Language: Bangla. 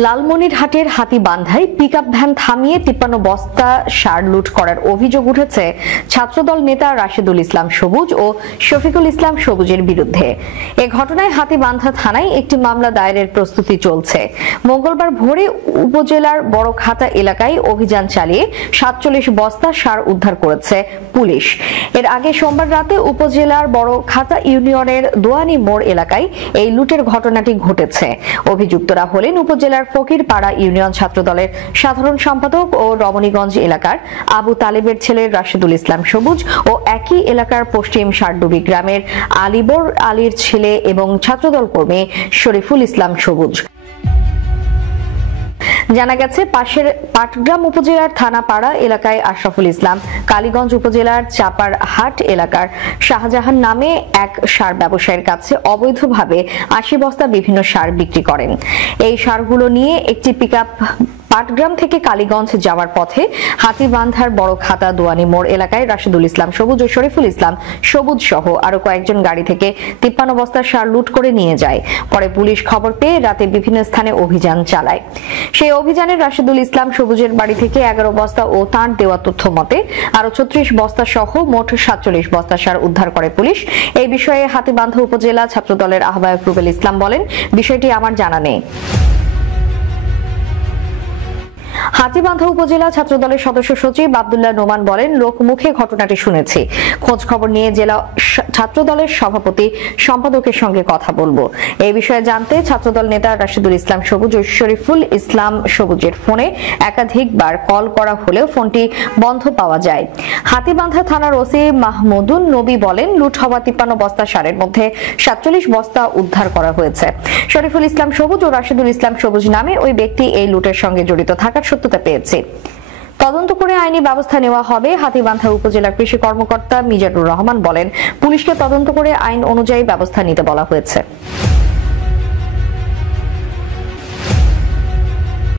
লালমনিরহাটের হাতিবান্ধায় পিকআপ ভ্যান থামিয়ে ৫৩ বস্তা সার লুট করার অভিযোগ উঠেছে ছাত্রদল নেতা রাশেদুল ইসলাম সবুজ ও শফিকুল ইসলাম সবুজের বিরুদ্ধে। এ ঘটনায় হাতিবান্ধা থানায় একটি মামলা দায়েরের প্রস্তুতি চলছে। মঙ্গলবার ভোরে উপজেলার বড়খাতা এলাকায় অভিযান চালিয়ে ৪৭ বস্তা সার উদ্ধার করেছে পুলিশ। এর আগে সোমবার রাতে উপজেলার বড়খাতা ইউনিয়নের দোয়ানি মোড় এলাকায় এই লুটের ঘটনাটি ঘটেছে। অভিযুক্তরা হলেন উপজেলার ফকিরপাড়া ইউনিয়ন ছাত্রদলের সাধারণ সম্পাদক ও রমণীগঞ্জ এলাকার আবু তালেবের ছেলে রাশেদুল ইসলাম সবুজ ও একই এলাকার পশ্চিম ষাটডুবি গ্রামের আলিবর আলীর ছেলে এবং ছাত্রদল কর্মী শরীফুল ইসলাম সবুজ। জানা গেছে, পাশের পাটগ্রাম উপজেলার থানাপাড়া এলাকায় আশরাফুল ইসলাম কালীগঞ্জ উপজেলার চাপারহাট এলাকার শাহজাহান নামে এক সার ব্যবসায়ীর কাছে অবৈধভাবে ৮০ বস্তা বিভিন্ন সার বিক্রি করেন। এই সারগুলো নিয়ে একটি পিকআপ পাটগ্রাম থেকে কালীগঞ্জ যাওয়ার পথে হাতিবান্ধার বড়খাতা দোয়ানি মোড় এলাকায় রাশেদুল ইসলাম সবুজ ও শরীফুল ইসলাম সবুজ সহ আরো কয়েকজন গাড়ি থেকে ৫৩ বস্তা সার লুট করে নিয়ে যায়। পরে পুলিশ খবর পেয়ে রাতে বিভিন্ন স্থানে অভিযান চালায়। সেই অভিযানে রাশেদুল ইসলাম সবুজের বাড়ি থেকে ১১ বস্তা ও তাঁর দেওয়া তথ্য মতে আরো ৩৬ বস্তা সহ মোট ৪৭ বস্তা সার উদ্ধার করে পুলিশ। এই বিষয়ে হাতিবান্ধা উপজেলা ছাত্রদলের আহ্বায়ক রুবেল ইসলাম বলেন, বিষয়টি আমার জানা নেই। হাতিবান্ধা উপজেলা ছাত্রদলের সদস্য সচিব আব্দুল্লাহ নোমান বলেন, লোকমুখে ঘটনাটি শুনেছি, খোঁজ খবর নিয়ে জেলা ছাত্রদলের সভাপতি সম্পাদকের সঙ্গে কথা বলবো। এই বিষয়ে জানতে ছাত্রদল নেতা রাশেদুল ইসলাম সবুজ ও শরীফুল ইসলাম সবুজের ফোনে একাধিকবার কল করা হলেও ফোনটি বন্ধ পাওয়া যায়। হাতিবান্ধা থানার ওসি মাহমুদুন নবী বলেন, লুট হওয়া ৫৩ বস্তা সারের মধ্যে ৪৭ বস্তা উদ্ধার করা হয়েছে। শরীফুল ইসলাম সবুজ ও রাশেদুল ইসলাম সবুজ নামে ওই ব্যক্তি এই লুটের সঙ্গে জড়িত থাকার সত্যতা পেয়েছে। তদন্ত করে আইনি ব্যবস্থা নেওয়া হবে। হাতিবান্ধা উপজেলা কৃষি কর্মকর্তা মিজানুর রহমান বলেন, পুলিশকে তদন্ত করে আইন অনুযায়ী ব্যবস্থা নিতে বলা হয়েছে।